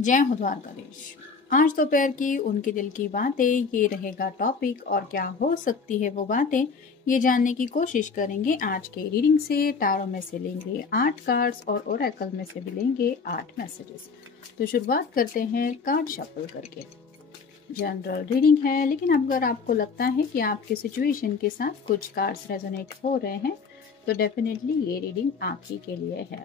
जय हो द्वारकाधीश। आज दोपहर की उनके दिल की बातें, ये रहेगा टॉपिक। और क्या हो सकती है वो बातें, ये जानने की कोशिश करेंगे आज के रीडिंग से। टारो में से लेंगे 8 कार्ड्स और ओरेकल में से भी लेंगे 8 मैसेजेस। तो शुरुआत करते हैं कार्ड शफल करके। जनरल रीडिंग है, लेकिन अगर आपको लगता है कि आपके सिचुएशन के साथ कुछ कार्ड्स रेजोनेट हो रहे हैं तो डेफिनेटली ये रीडिंग आप ही के लिए है।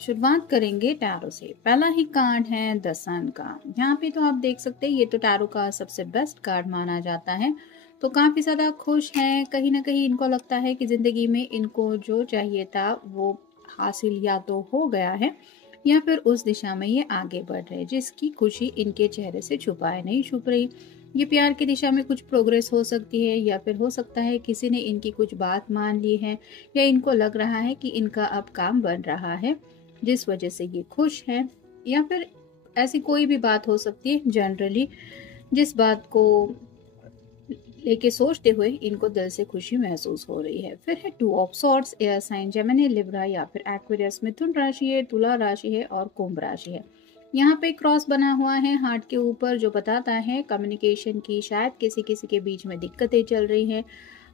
शुरुआत करेंगे टैरो से। पहला ही कार्ड है द सन का। यहाँ पे तो आप देख सकते हैं ये तो टैरो का सबसे बेस्ट कार्ड माना जाता है। तो काफ़ी ज़्यादा खुश हैं, कहीं ना कहीं इनको लगता है कि ज़िंदगी में इनको जो चाहिए था वो हासिल या तो हो गया है या फिर उस दिशा में ये आगे बढ़ रहे हैं, जिसकी खुशी इनके चेहरे से छुपाए नहीं छुप रही। ये प्यार की दिशा में कुछ प्रोग्रेस हो सकती है, या फिर हो सकता है किसी ने इनकी कुछ बात मान ली है, या इनको लग रहा है कि इनका अब काम बन रहा है जिस वजह से ये खुश है, या फिर ऐसी कोई भी बात हो सकती है जनरली जिस बात को लेके सोचते हुए इनको दिल से खुशी महसूस हो रही है। फिर है 2 of swords, air sign Gemini, Libra या फिर एक्वेरियस। मिथुन राशि है, तुला राशि है और कुंभ राशि है। यहाँ पे क्रॉस बना हुआ है हार्ट के ऊपर, जो बताता है कम्युनिकेशन की शायद किसी किसी के बीच में दिक्कतें चल रही हैं।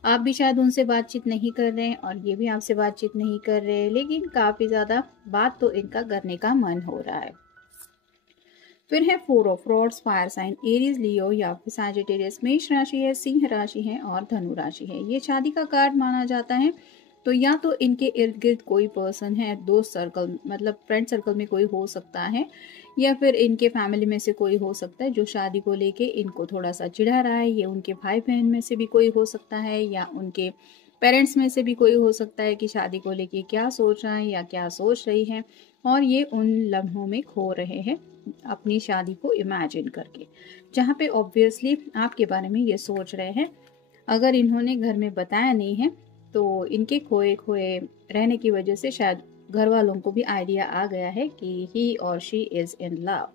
आप भी शायद उनसे बातचीत नहीं कर रहे हैं और ये भी आपसे बातचीत नहीं कर रहे हैं, लेकिन काफ़ी ज़्यादा बात तो इनका करने का मन हो रहा है। फिर है 4 of rods, fire sign Aries, Leo या फिर सैजिटेरियस। मेष राशि है, सिंह राशि है और धनु राशि है। ये शादी का कार्ड माना जाता है। तो या तो इनके इर्द गिर्द कोई पर्सन है, दोस्त सर्कल मतलब फ्रेंड सर्कल में कोई हो सकता है, या फिर इनके फैमिली में से कोई हो सकता है जो शादी को लेके इनको थोड़ा सा चिढ़ा रहा है। ये उनके भाई बहन में से भी कोई हो सकता है, या उनके पेरेंट्स में से भी कोई हो सकता है कि शादी को लेके क्या सोच रहा है या क्या सोच रही है, और ये उन लम्हों में खो रहे हैं अपनी शादी को इमेजिन करके, जहाँ पे ऑब्वियसली आपके बारे में ये सोच रहे हैं। अगर इन्होंने घर में बताया नहीं है तो इनके खोए खोए रहने की वजह से शायद घर वालों को भी आइडिया आ गया है कि ही और शी इज इन लव।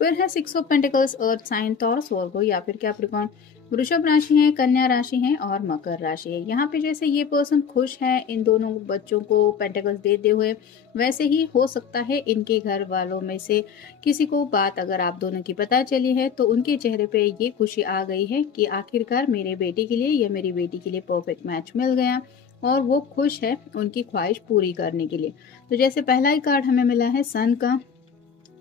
फिर है 6 of pentacles, earth sign, Taurus, Virgo या फिर कैप्रिकॉर्न। वृषभ राशि है, कन्या राशि है और मकर राशि है। यहाँ पे जैसे ये पर्सन खुश है इन दोनों बच्चों को पेंटिकल्स देते हुए, वैसे ही हो सकता है इनके घर वालों में से किसी को बात अगर आप दोनों की पता चली है तो उनके चेहरे पे ये खुशी आ गई है कि आखिरकार मेरे बेटे के लिए या मेरी बेटी के लिए परफेक्ट मैच मिल गया, और वो खुश है उनकी ख्वाहिश पूरी करने के लिए। तो जैसे पहला ही कार्ड हमें मिला है सन का।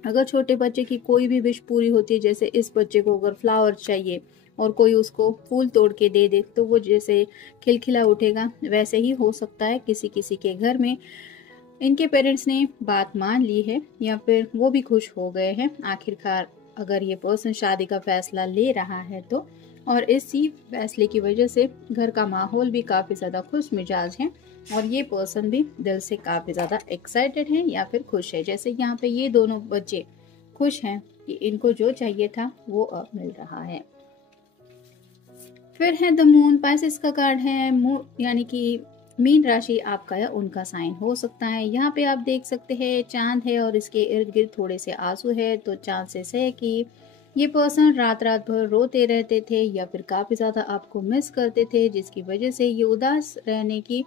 अगर छोटे बच्चे की कोई भी विश पूरी होती है, जैसे इस बच्चे को अगर फ्लावर चाहिए और कोई उसको फूल तोड़ के दे दे तो वो जैसे खिलखिला उठेगा, वैसे ही हो सकता है किसी किसी के घर में इनके पेरेंट्स ने बात मान ली है या फिर वो भी खुश हो गए हैं आखिरकार अगर ये पर्सन शादी का फैसला ले रहा है तो। और इसी फैसले की वजह से घर का माहौल भी काफ़ी ज़्यादा खुश मिजाज है, और ये पर्सन भी दिल से काफ़ी ज़्यादा एक्साइटेड है या फिर खुश है। जैसे यहाँ पे ये दोनों बच्चे खुश हैं कि इनको जो चाहिए था वो अब मिल रहा है। फिर है द मून, पाइसेस का कार्ड है। यानी कि मीन राशि आपका या उनका साइन हो सकता है। यहाँ पे आप देख सकते हैं चांद है और इसके इर्द गिर्द थोड़े से आंसू है। तो चांसेस है कि ये पर्सन रात रात भर रोते रहते थे या फिर काफ़ी ज़्यादा आपको मिस करते थे, जिसकी वजह से ये उदास रहने की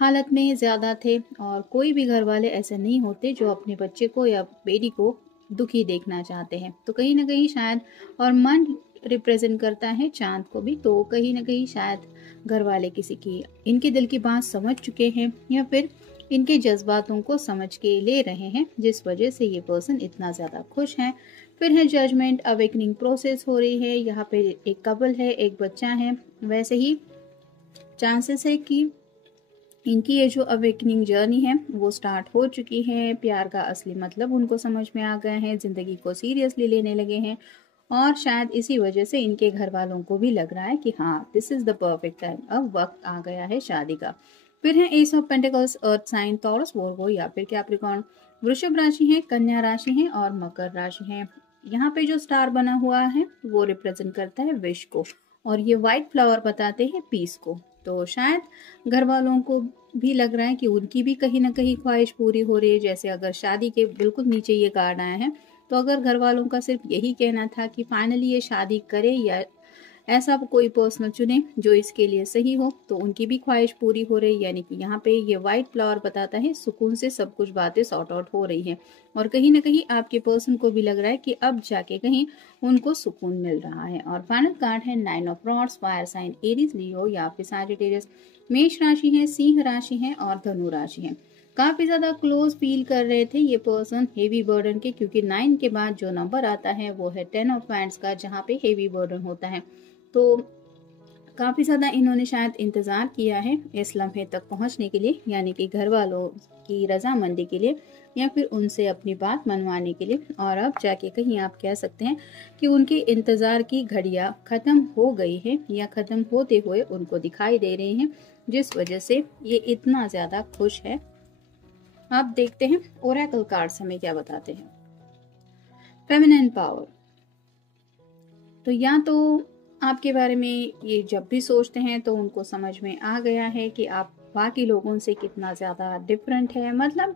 हालत में ज़्यादा थे। और कोई भी घर वाले ऐसे नहीं होते जो अपने बच्चे को या बेटी को दुखी देखना चाहते हैं। तो कहीं ना कहीं शायद, और मन रिप्रेजेंट करता है चांद को भी, तो कहीं ना कहीं शायद घर वाले किसी की इनके दिल की बात समझ चुके हैं, या फिर इनके जज्बातों को समझ के ले रहे हैं, जिस वजह से ये पर्सन इतना ज़्यादा खुश है। फिर है जजमेंट, अवेकनिंग प्रोसेस हो रही है। यहाँ पे एक कपल है, एक बच्चा है। वैसे ही चांसेस है कि इनकी ये जो अवेकनिंग जर्नी है वो स्टार्ट हो चुकी है। प्यार का असली मतलब उनको समझ में आ गया है, ज़िंदगी को सीरियसली लेने लगे हैं और शायद इसी वजह से इनके घर वालों को भी लग रहा है कि हाँ, this is the perfect time, अब वक्त आ गया है शादी का। फिर है ace of pentacles, earth sign, Taurus, Virgo या फिर कैप्रिकॉर्न। वृषभ राशि है, कन्या राशि है और मकर राशि है। यहाँ पे जो स्टार बना हुआ है वो रिप्रेजेंट करता है विश को और ये व्हाइट फ्लावर बताते हैं पीस को। तो शायद घर वालों को भी लग रहा है कि उनकी भी कहीं ना कहीं ख्वाहिश पूरी हो रही है। जैसे अगर शादी के बिल्कुल नीचे ये कार्ड आया है, तो अगर घर वालों का सिर्फ यही कहना था कि फाइनली ये शादी करे या ऐसा कोई पर्सन चुने जो इसके लिए सही हो, तो उनकी भी ख्वाहिश पूरी हो रही है। यानी कि यहाँ पे ये व्हाइट फ्लावर बताता है सुकून से सब कुछ बातें सॉर्ट आउट हो रही हैं और कहीं ना कहीं आपके पर्सन को भी लग रहा है कि अब जाके कहीं उनको सुकून मिल रहा है। और फाइनल कार्ड है nine of rods, fire sign Aries, Leo या फिर सैजिटेरियस। मेष राशि है, सिंह राशि है और धनु राशि है। काफी ज्यादा क्लोज फील कर रहे थे ये पर्सन हेवी बर्डन के, क्योंकि 9 के बाद जो नंबर आता है वो है 10 ऑफ हैंड्स का, जहाँ पे हेवी बर्डन होता है। तो काफ़ी ज़्यादा इन्होंने शायद इंतज़ार किया है इस लम्हे तक पहुंचने के लिए, यानी कि घर वालों की रजामंदी के लिए या फिर उनसे अपनी बात मनवाने के लिए। और अब जाके कहीं आप कह सकते हैं कि उनके इंतज़ार की घड़ियां ख़त्म हो गई है या ख़त्म होते हुए उनको दिखाई दे रही हैं, जिस वजह से ये इतना ज़्यादा खुश है। अब देखते हैं ओरेकल कार्ड्स हमें क्या बताते हैं। फेमिनिन पावर, तो या तो आपके बारे में ये जब भी सोचते हैं तो उनको समझ में आ गया है कि आप बाकी लोगों से कितना ज़्यादा डिफरेंट है। मतलब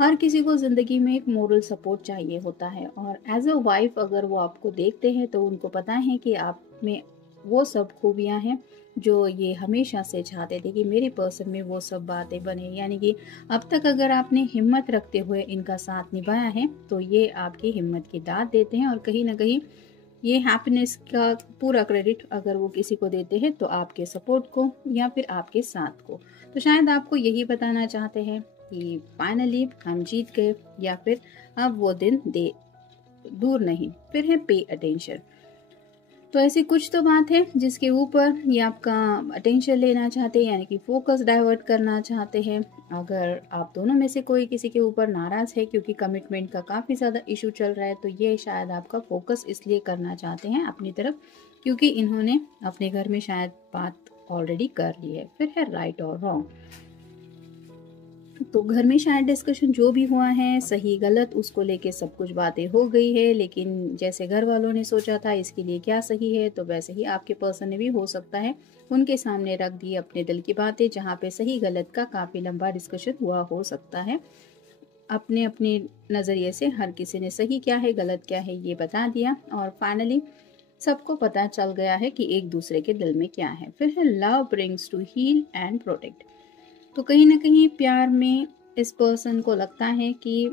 हर किसी को ज़िंदगी में एक मोरल सपोर्ट चाहिए होता है और एज अ वाइफ अगर वो आपको देखते हैं तो उनको पता है कि आप में वो सब खूबियां हैं जो ये हमेशा से चाहते थे कि मेरे पर्सन में वो सब बातें बने। यानी कि अब तक अगर आपने हिम्मत रखते हुए इनका साथ निभाया है तो ये आपकी हिम्मत की दाद देते हैं और कहीं ना कहीं ये हैप्पीनेस का पूरा क्रेडिट अगर वो किसी को देते हैं तो आपके सपोर्ट को या फिर आपके साथ को। तो शायद आपको यही बताना चाहते हैं कि फाइनली हम जीत गए या फिर अब वो दिन दूर नहीं। फिर है पे अटेंशन, तो ऐसी कुछ तो बात है जिसके ऊपर ये आपका अटेंशन लेना चाहते हैं, यानी कि फोकस डाइवर्ट करना चाहते हैं। अगर आप दोनों में से कोई किसी के ऊपर नाराज है क्योंकि कमिटमेंट का काफ़ी ज़्यादा इशू चल रहा है, तो ये शायद आपका फोकस इसलिए करना चाहते हैं अपनी तरफ क्योंकि इन्होंने अपने घर में शायद बात ऑलरेडी कर ली है। फिर है राइट और रॉन्ग, तो घर में शायद डिस्कशन जो भी हुआ है सही गलत उसको लेके सब कुछ बातें हो गई है, लेकिन जैसे घर वालों ने सोचा था इसके लिए क्या सही है, तो वैसे ही आपके पर्सन ने भी हो सकता है उनके सामने रख दी अपने दिल की बातें, जहाँ पे सही गलत का काफ़ी लंबा डिस्कशन हुआ हो सकता है। अपने अपने नज़रिए से हर किसी ने सही क्या है गलत क्या है ये बता दिया और फाइनली सबको पता चल गया है कि एक दूसरे के दिल में क्या है। फिर है love brings to heal and protect, तो कहीं ना कहीं प्यार में इस पर्सन को लगता है कि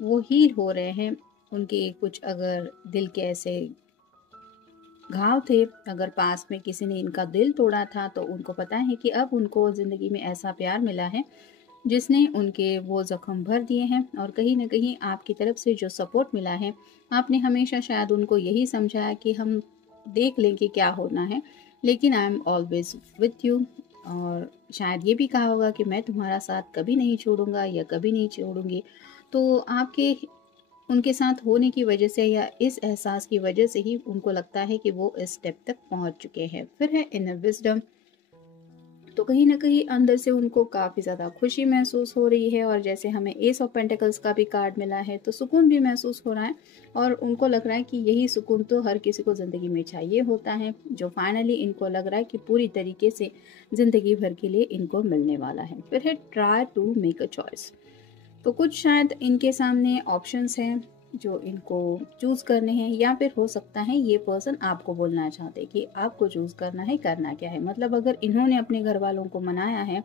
वो हील हो रहे हैं। उनके कुछ अगर दिल के ऐसे घाव थे, अगर पास में किसी ने इनका दिल तोड़ा था, तो उनको पता है कि अब उनको ज़िंदगी में ऐसा प्यार मिला है जिसने उनके वो ज़ख्म भर दिए हैं। और कहीं ना कहीं आपकी तरफ से जो सपोर्ट मिला है, आपने हमेशा शायद उनको यही समझाया कि हम देख लें कि क्या होना है, लेकिन I am always with you. और शायद ये भी कहा होगा कि मैं तुम्हारा साथ कभी नहीं छोड़ूंगा या कभी नहीं छोड़ूंगी। तो आपके उनके साथ होने की वजह से या इस एहसास की वजह से ही उनको लगता है कि वो इस स्टेप तक पहुंच चुके हैं। फिर है इनर विजडम, तो कहीं ना कहीं अंदर से उनको काफ़ी ज़्यादा खुशी महसूस हो रही है और जैसे हमें एस ऑफ पेंटिकल्स का भी कार्ड मिला है तो सुकून भी महसूस हो रहा है और उनको लग रहा है कि यही सुकून तो हर किसी को ज़िंदगी में चाहिए होता है, जो फाइनली इनको लग रहा है कि पूरी तरीके से ज़िंदगी भर के लिए इनको मिलने वाला है। फिर है try to make a choice, तो कुछ शायद इनके सामने ऑप्शंस हैं जो इनको चूज़ करने हैं या फिर हो सकता है ये पर्सन आपको बोलना चाहते कि आपको चूज़ करना है करना क्या है। मतलब अगर इन्होंने अपने घर वालों को मनाया है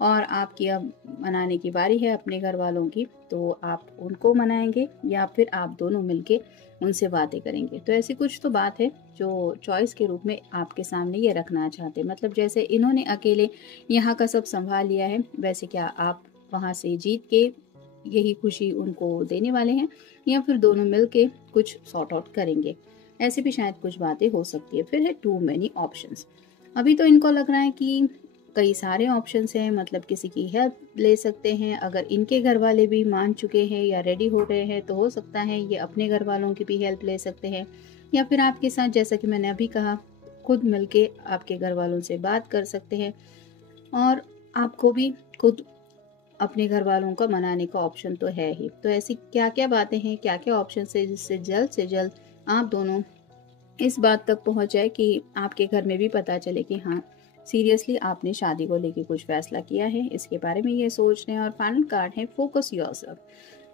और आपकी अब मनाने की बारी है अपने घर वालों की, तो आप उनको मनाएंगे या फिर आप दोनों मिलके उनसे बातें करेंगे। तो ऐसी कुछ तो बात है जो चॉइस के रूप में आपके सामने ये रखना चाहते। मतलब जैसे इन्होंने अकेले यहाँ का सब संभाल लिया है, वैसे क्या आप वहाँ से जीत के यही खुशी उनको देने वाले हैं, या फिर दोनों मिलके कुछ सॉर्ट आउट करेंगे। ऐसी भी शायद कुछ बातें हो सकती है। फिर है टू मेनी ऑप्शंस। अभी तो इनको लग रहा है कि कई सारे ऑप्शंस हैं, मतलब किसी की हेल्प ले सकते हैं। अगर इनके घर वाले भी मान चुके हैं या रेडी हो गए हैं तो हो सकता है ये अपने घर वालों की भी हेल्प ले सकते हैं, या फिर आपके साथ, जैसा कि मैंने अभी कहा, खुद मिलके आपके घर वालों से बात कर सकते हैं। और आपको भी खुद अपने घर वालों का मनाने का ऑप्शन तो है ही। तो ऐसी क्या क्या बातें हैं, क्या क्या ऑप्शन है जिससे जल्द से जल्द आप दोनों इस बात तक पहुंच जाए कि आपके घर में भी पता चले कि हाँ, सीरियसली आपने शादी को लेके कुछ फैसला किया है, इसके बारे में ये सोच रहे हैं। और फाइनल कार्ड है फोकस योरसेल्फ।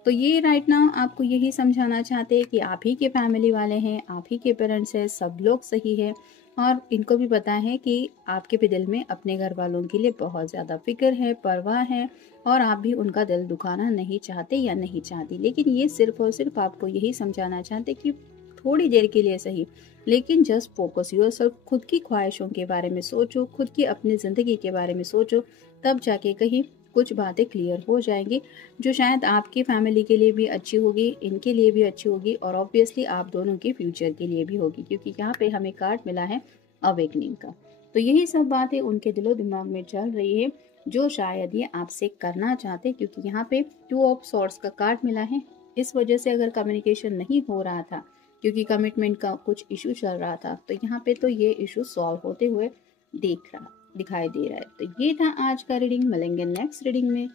तो ये राइट नाउ आपको यही समझाना चाहते हैं कि आप ही के फैमिली वाले हैं, आप ही के पेरेंट्स हैं, सब लोग सही है। और इनको भी पता है कि आपके भी दिल में अपने घर वालों के लिए बहुत ज़्यादा फिक्र है, परवाह है, और आप भी उनका दिल दुखाना नहीं चाहते या नहीं चाहती। लेकिन ये सिर्फ और सिर्फ आपको यही समझाना चाहते कि थोड़ी देर के लिए सही, लेकिन जस्ट फोकस योरसेल्फ। खुद की ख्वाहिशों के बारे में सोचो, खुद की अपनी ज़िंदगी के बारे में सोचो, तब जाके कहीं कुछ बातें क्लियर हो जाएंगी, जो शायद आपकी फैमिली के लिए भी अच्छी होगी, इनके लिए भी अच्छी होगी, और ऑब्वियसली आप दोनों के फ्यूचर के लिए भी होगी, क्योंकि यहाँ पे हमें कार्ड मिला है अवेकनिंग का। तो यही सब बातें उनके दिलो दिमाग में चल रही है, जो शायद ये आपसे करना चाहते, क्योंकि यहाँ पे टू ऑफ सॉर्ड्स का कार्ड मिला है। इस वजह से अगर कम्युनिकेशन नहीं हो रहा था, क्योंकि कमिटमेंट का कुछ इशू चल रहा था, तो यहाँ पे तो ये इशू सॉल्व होते हुए दिखाई दे रहा है। तो ये था आज का रीडिंग। मिलेंगे नेक्स्ट रीडिंग में।